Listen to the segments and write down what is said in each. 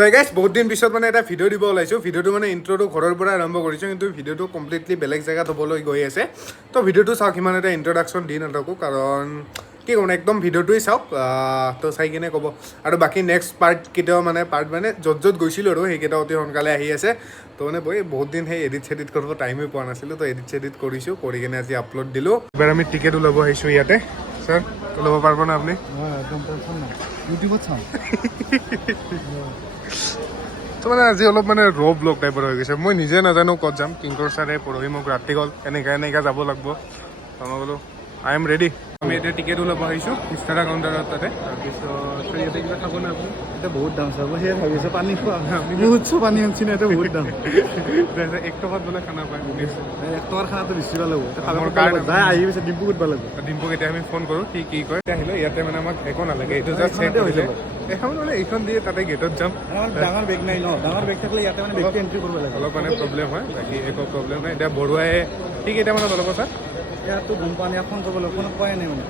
তো গাইজ বহুত দিন পিছত মানে এটা ভিডিঅ' দিব ওলাইছোঁ ভিডিঅ'টো মানে ইণ্ট্ৰটো ঘৰৰ পৰা আৰম্ভ কৰিছোঁ কিন্তু ভিডিঅ'টো কমপ্লিটলি বেলেগ জেগাত হ'বলৈ গৈ আছে তো ভিডিঅ'টো চাওক সিমান এটা ইণ্ট্ৰডাকশ্যন দি নাথাকোঁ কাৰণ কি ক'ম একদম ভিডিঅ'টোৱেই চাওক তো চাই কিনে ক'ব আৰু বাকী নেক্সট কেতিয়াও মানে পাৰ্ট মানে য'ত গৈছিলোঁ আৰু সেইকেইটা অতি সোনকালে আহি আছে তো মানে বহুত দিন সেই এডিট চেডিট কৰিব টাইমেই পোৱা নাছিলোঁ তো এডিট চেডিট কৰিছোঁ কৰি কিনে আজি আপলোড দিলোঁ এবাৰ আমি টিকেট ওলাব আহিছোঁ ইয়াতে ছাৰ ওলাব পাৰিব না আপুনি ইউটিউবত চাওঁ তো মানে আজি অলপ মানে ৰ ব্লগ টাইপৰ হৈ গৈছে মই নিজে নাজানো ক'ত যাম কিংকৰ ছাৰে পৰহি মোক ৰাতি গ'ল এনেকৈ যাব লাগিব মই বোলো আই এম ৰেডি আমি এতিয়া টিকেট ওলাব আহিছোঁ ইষ্টাৰা কাউণ্টাৰত তাতে তাৰপিছত ইয়াতে কিবা খাব নাই আপুনি এতিয়া বহুত দাম চাব সেয়ে ভাবিছোঁ পানী খোৱা বহুত পানী আনছি না এতিয়া বহুত দাম 1 টকাত বোলে খানা পায় 1 টকাৰ খানাটো বেছি ভাল হ'ব মোৰ কাৰ্ড যাই আহি পিছত ডিম্পু ক'ত ভাল লাগিব ডিম্পুক এতিয়া আমি ফোন কৰোঁ কি কয় আহিলোঁ ইয়াতে মানে আমাক একো নালাগে এইটো জাষ্ট চেক হৈ যাব এখন মানে এইখন দিয়ে তাতে গেটত যাম ডাঙৰ বেগ নাই ন ডাঙৰ বেগ থাকিলে ইয়াতে মানে বেগটো এণ্ট্ৰি কৰিব লাগে অলপ মানে প্ৰব্লেম হয় বাকী একো প্ৰব্লেম নাই এতিয়া বৰুৱাই ঠিক কেইটামানত ওলাব ছাৰ ইয়াতো গম পোৱা নাই ফোন কৰিব লাগিব ফোনত পোৱাই নাই মানে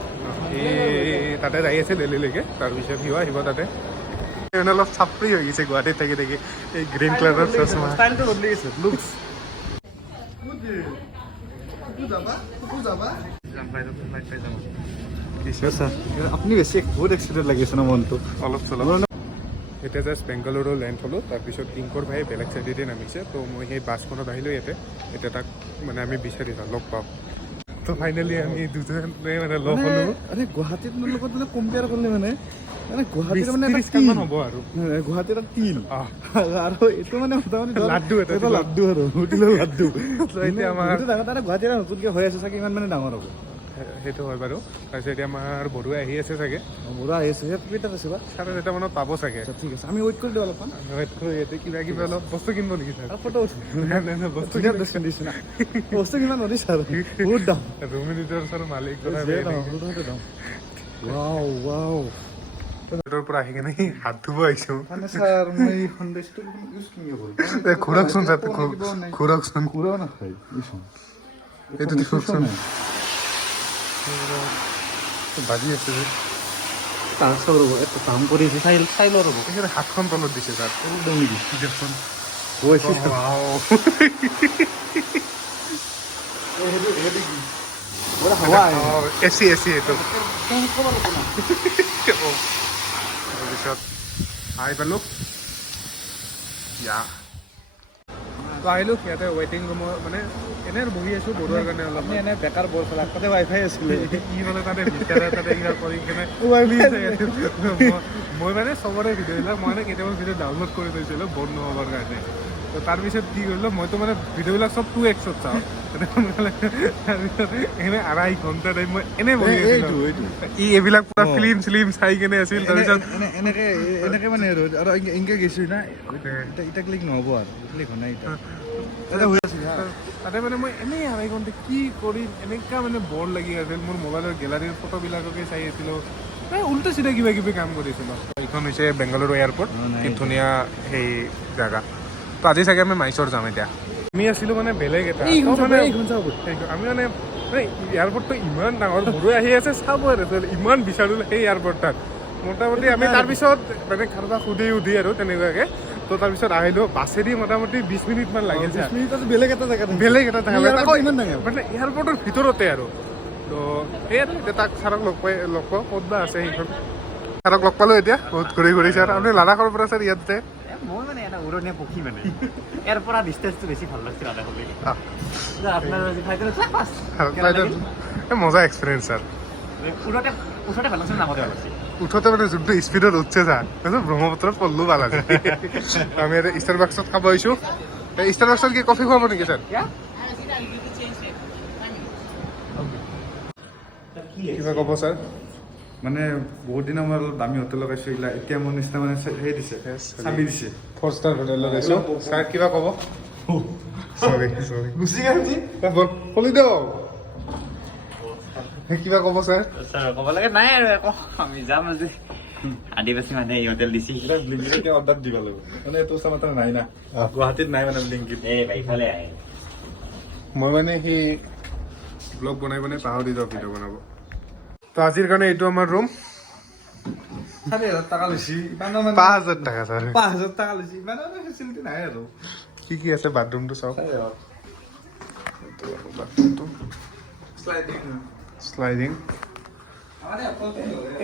এই তাতে যাই আছে দেল্লীলৈকে তাৰপিছত সিও আহিব তাতে মানে অলপ চাপৰি হৈ গৈছে গুৱাহাটীত থাকি এই গ্ৰীণ কালাৰৰ চশমা ষ্টাইলটো বদলি গৈছে লুকছ আপুনি বেছি বহুত এক্সাইটেড লাগিছে ন মনটো অলপ চলপ এতিয়া জাষ্ট বেংগালুৰু লেণ্ড হ'লোঁ তাৰপিছত কিংকৰ ভাই বেলেগ চাইডেদি নামিছে তো মই সেই বাছখনত আহিলোঁ ইয়াতে এতিয়া তাক মানে আমি বিচাৰি যাওঁ লগ পাওঁ তো ফাইনেলি আমি দুজনে মানে লগ হ'লোঁ গুৱাহাটীত মোৰ লগত মানে কম্পেয়াৰ কৰিলে মানে গুৱাহাটীত মানে হ'ব আৰু গুৱাহাটীত এটা তিল আৰু এইটো মানে মোটামুটি লাড্ডু এটা লাড্ডু আৰু তিলৰ লাড্ডু এতিয়া আমাৰ গুৱাহাটীত নতুনকৈ হৈ আছে চাগে ইমান মানে ডাঙৰ হ'ব সেইটো হয় বাৰু তাৰপিছত এতিয়া আমাৰ বৰুৱাই আহি আছে চাগে মোৰো আহি আছে কেইটাত আছে বা 7:30 মানত পাব চাগে ঠিক আছে আমি ৱেইট কৰি দিওঁ অলপমান ৱেইট কৰি ইয়াতে কিবা অলপ বস্তু কিনিব নেকি ছাৰ ফটো বস্তু বস্তু কিমান নদী ছাৰ বহুত দাম ৰুমিনিটৰ ছাৰ মালিক পৰা আহি কিনে হাত ধুব আহিছোঁ মানে ছাৰ মই সন্দেশটো ইউজ কিনিব ঘূৰকচোন ছাৰ ঘূৰকচোন ঘূৰাও নাখায় এইটো দেখুৱাকচোন বাজি আছে যে তাৰ চাব ৰ'ব এটা কাম কৰি আছে চাই লওঁ ৰ'ব তেখেতে হাতখন তলত দিছে ছাৰ একদম নেকি দেখোন এচি এইটো তাৰপিছত আহি পালোঁ তো আহিলোঁ ইয়াতে ৱেইটিং ৰুমৰ মানে এনেই বহি আছোঁ বৰুৱাৰ কাৰণে অলপ আপুনি এনে বেকাৰ বৰ চলা তাতে ৱাইফাই আছিলে কি মানে তাতে তাতে কিবা কৰি কিনে মই মানে চবৰে ভিডিঅ'বিলাক মই মানে কেতিয়াবা ভিডিঅ' ডাউনলোড কৰি থৈছিলোঁ বন্ধ নহ'বৰ কাৰণে তো তাৰপিছত কি কৰিলোঁ মইতো মানে ভিডিঅ'বিলাক চব 2x চাওঁ তাৰপিছত এনে 2.5 ঘণ্টা টাইম মই এনেই বহি আছিলোঁ এইবিলাক পুৰা ফিল্ম চাই কিনে আছিল তাৰপিছত এনেকে মানে আৰু এনেকে গৈছোঁ না এতিয়া ক্লিক নহ'ব আৰু ক্লিক হোৱা নাই তাতে মানে মই এনেই 2.5 ঘণ্টা কি কৰিম এনেকুৱা মানে বৰ লাগি আছিল মোৰ মোবাইলৰ গেলাৰীৰ ফটোবিলাককে চাই আছিলোঁ উল্টা চিধা কিবা কিবি কাম কৰিছিলোঁ এইখন হৈছে বেংগালুৰু এয়াৰপৰ্ট কি ধুনীয়া সেই জেগা তো আজি চাগে আমি মাইচৰ যাম এতিয়া আমি আছিলোঁ মানে বেলেগ এটা আমি মানে এয়াৰপৰ্টটো ইমান ডাঙৰ বৰুৱাই আহি আছে চাব ইমান বিচাৰিলোঁ সেই এয়াৰপৰ্টত মোটামুটি আমি তাৰপিছত মানে কাৰোবাক সুধি আৰু তেনেকুৱাকৈ তো তাৰপিছত আহিলোঁ বাছেদি মোটামুটি 20 মিনিটমান লাগিল বেলেগ এটা জেগা মানে এয়াৰপৰ্টৰ ভিতৰতে আৰু তো সেয়াই এতিয়া তাক ছাৰক লগ পাওঁ ক'ত বা আছে সেইখন ছাৰক লগ পালোঁ এতিয়া বহুত ঘূৰি ছাৰ আপুনি লাডাখৰ পৰা ছাৰ ইয়াতে মই মানে এটা উৰণীয়া পক্ষী মানে ইয়াৰ পৰা ডিষ্টেঞ্চটো বেছি ভাল লাগিছে লাডাখলৈ আপোনাৰ মজা এক্সপিৰিয়েঞ্চ ছাৰ ওচৰতে ভাল লাগিছে নামতে ভাল লাগিছে উঠোতে মানে যোনটো স্পীডত উঠছে ছাৰ ব্ৰহ্মপুত্ৰত পল্লো ভাল আছে আমি ইয়াতে ষ্টাৰ বাক্সত খাব আহিছোঁ ষ্টাৰ বাক্সত কি কফি খুৱাব নেকি ছাৰ কিবা ক'ব ছাৰ মানে বহুত দিনৰ মই অলপ দামী হোটেল লগাইছোঁ এইবিলাক এতিয়া মোৰ নিচিনা মানে সেই দিছে চাবি দিছে 4-star হোটেলত আছোঁ ছাৰ কিবা ক'ব চৰি গুচি গ'ল যি খুলি দিয়ক কিবা ক'ব ছাৰ ছাৰ ক'ব লাগে নাই আৰু একো আমি যাম আজি আদিবাসী মানুহে এই হোটেল দিছে ব্লিংকিটকে অৰ্ডাৰ দিব লাগিব মানে এইটো ওচৰত নাই না গুৱাহাটীত নাই মানে ব্লিংকিট এইফালে আহে মই মানে সেই ব্লগ বনাই পাহৰি যাওঁ ভিডিঅ' বনাব তো আজিৰ কাৰণে এইটো আমাৰ ৰুম 4,000 টাকা লৈছি ইমানো মানে 5,000 টাকা ছাৰ 5,000 টাকা লৈছি ইমানো ফেচিলিটি নাই আৰু কি আছে বাথৰুমটো চাওক বাথৰুমটো শ্লাইডিং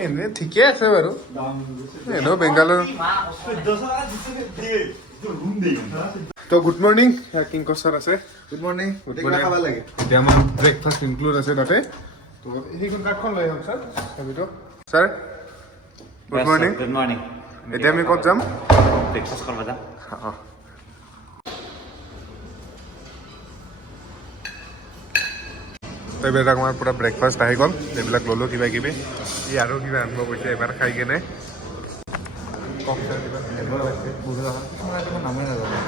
এনে ঠিকে আছে বাৰু এনেও বেংগালোৰ তো গুড মৰ্ণিং কিংকৰ ছাৰ আছে গুড মৰ্ণিং morning. খাব লাগে এতিয়া আমাৰ ব্ৰেকফাষ্ট ইনক্লুড আছে তাতে তো সেইখন কাৰ্ডখন লৈ আহক ছাৰ চাবিটো sir good morning good morning এতিয়া আমি ক'ত যাম ব্ৰেকফাষ্ট কৰিব যাম অঁ এইবিলাক আমাৰ পূৰা ব্ৰেকফাষ্ট আহি গ'ল এইবিলাক ল'লোঁ কিবা কিবি ই আৰু কিবা আনিব কৈছে এবাৰ খাই কেনে কওক ছাৰ কিবা নামে নাজানো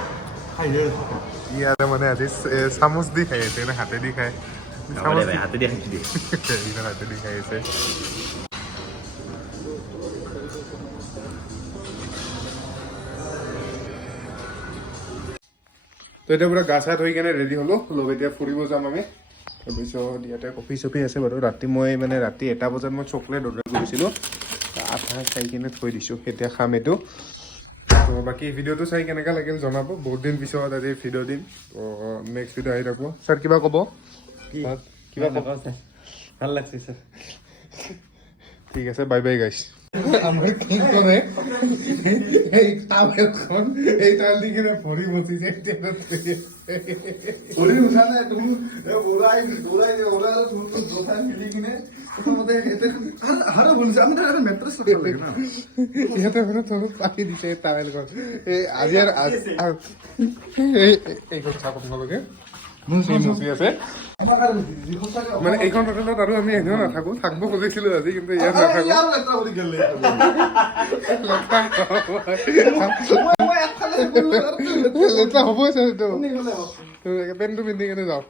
ই আৰু মানে আজি চামুচ দি খাই আছে নে হাতেদি খায় চামুচ দি হাতে দিয়া দিয়ে ইমান হাতেদি খাই আছে তো এতিয়া পুৰা গা চা ধুই কেনে ৰেডি হ'লোঁ লগ এতিয়া ফুৰিব যাম আমি তাৰপিছত ইয়াতে কফি চফি আছে বাৰু ৰাতি মই মানে ৰাতি 1 বজাত মই চকলেট অৰ্ডাৰ কৰিছিলোঁ আধা খাই কিনে থৈ দিছোঁ এতিয়া খাম এইটো তো বাকী ভিডিঅ'টো চাই কেনেকুৱা লাগিল জনাব বহুত দিন পিছত আজি ভিডিঅ' দিম তো নেক্সট ভিডিঅ' আহি থাকিব ছাৰ কিবা ক'ব কিবা ক'ব ভাল লাগছে স্যার ঠিক আছে বাই বাই গাইছ আমার কি করে এই কামেখন এই তাল দি কিনে ভরি বসি যে ভৰি উঠা নাই তুমি ওলাই ওলাই তুমি কথা মিলি কিনে প্ৰথমতে আৰু বলিছে আমি এটা মেট্ৰেছ লগাব লাগে না ইয়াতে মানে তোৰ পাখি দিছে টাৱেল কৰ এই আজি আৰ এই কথা চাপ আপোনালোকে মুচি আছে মানে এইখন হোটেলত আৰু আমি এনেও নাথাকো থাকিব খুজিছিলো আজি কিন্তু ইয়াত নাথাকো লেতেৰা হ'বই চাৰ এইটো পেণ্টটো পিন্ধি কেনে যাওঁ